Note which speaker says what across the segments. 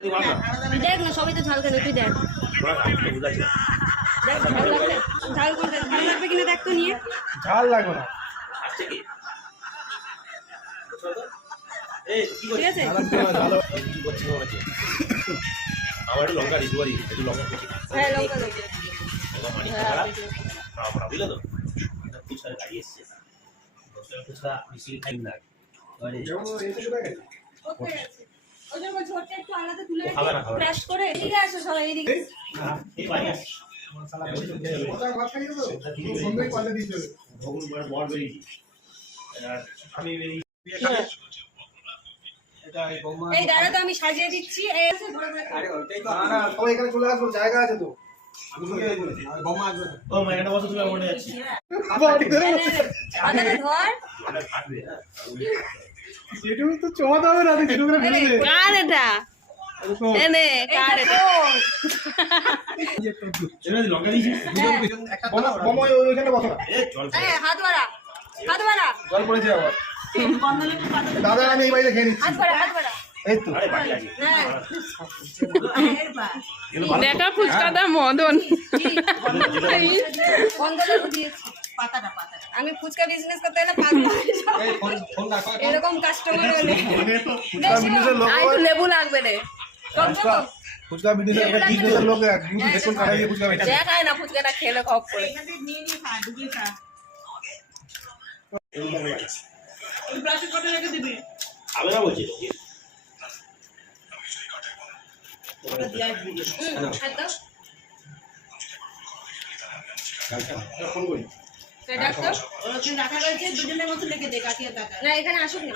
Speaker 1: দেখ না সবাই তো ঝাল কেন তুই দেখ। দেখ ঝাল লাগবে কিনা দেখ তো নিয়ে।
Speaker 2: ঝাল লাগবে না।
Speaker 1: ঠিক আছে?
Speaker 3: আমার একটু লঙ্কা দিতে পারি একটু লঙ্কা
Speaker 1: হ্যাঁ লঙ্কা
Speaker 3: লঙ্কা। পানি খাওয়া
Speaker 1: ঠিক আছে।
Speaker 3: আমরা বুঝলে তো ফুচকার গাড়ি এসছে ফুচকা মিষ্টি খাই না
Speaker 1: আছে। ওই জন্য একটু আলাদা তুলে করে এদিকে আসো সবাই এদিকে
Speaker 3: এই আমি
Speaker 1: দাঁড়া তো আমি সাজিয়ে দিচ্ছি।
Speaker 2: সবাই এখানে চলে আসব জায়গা আছে তো
Speaker 3: মনে
Speaker 1: ধর
Speaker 3: থাকবে হ্যাঁ
Speaker 2: যেটু তো চমাতে হবে না যেটু করে ফেলে
Speaker 4: কার এটা?
Speaker 2: দাদা আমি এই বাড়িতে খেয়ে নিচ্ছি।
Speaker 1: বাড়ি
Speaker 3: আছে।
Speaker 1: হ্যাঁ।
Speaker 4: দেখা ফুচকাটা মদন।
Speaker 1: করে দিয়েছি। আমি ফুচকা বিজনেস করতে গেলে হয়ে এরকম কাস্টমার হলে।
Speaker 4: লেবু লাগবে রে।
Speaker 1: কত কত?
Speaker 2: ফুচকা বিজনেসের এটা বিজনেসের লোক কিন্তু দেখুন কাটা দিয়ে ফুচকা বেচে।
Speaker 4: দেখায় না ফুচকাটা খেলে খপ করে।
Speaker 3: না বলছি।
Speaker 2: ফোন করি।
Speaker 1: এখানে আসুক না।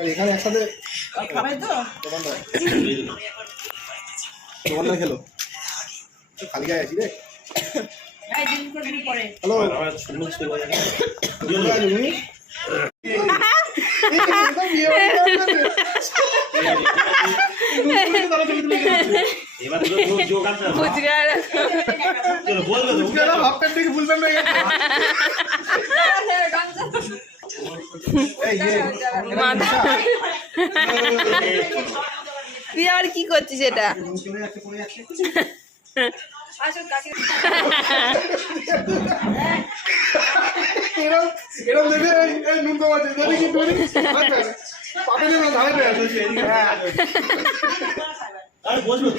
Speaker 2: এই এখানে একসাথে দোকানদার খেলো। খালি গায়ে আছি রে। হ্যালো।
Speaker 3: হয়ে
Speaker 2: বিয়ে।
Speaker 3: এবার।
Speaker 4: তুই আবার কি করছিস এটা?
Speaker 2: নুন
Speaker 3: বসবে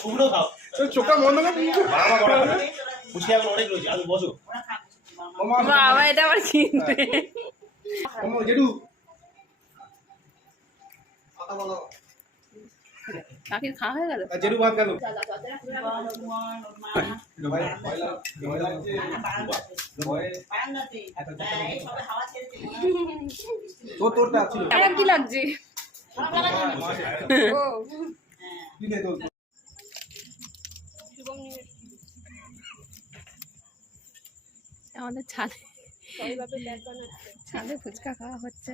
Speaker 3: শুকনো খাও।
Speaker 2: চোখটা বন্ধ করে
Speaker 3: বাবা বড় এখন অনেক রয়েছে আমি বসো।
Speaker 4: বাবা এটা আবার কিনবে
Speaker 2: মামা কথা বলো।
Speaker 4: কাকির খাওয়া হয়ে গেল?
Speaker 2: আর ভাত গেল তোর তোরটা ছিল।
Speaker 1: কি লাগছে?
Speaker 4: আমাদের ছাদে ছাদে ফুচকা খাওয়া হচ্ছে।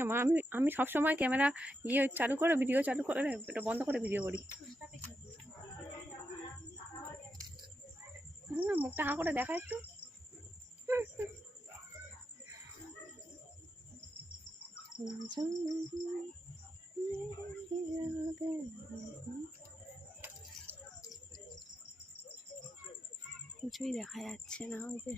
Speaker 4: আমা- আমি আমি সবসময় ক্যামেরা ইয়ে চালু করে ভিডিও চালু করে এটা বন্ধ করে ভিডিও করি। না মুখটা হাঁ করে দেখা একটু। কিছুই দেখা যাচ্ছে না ওই যে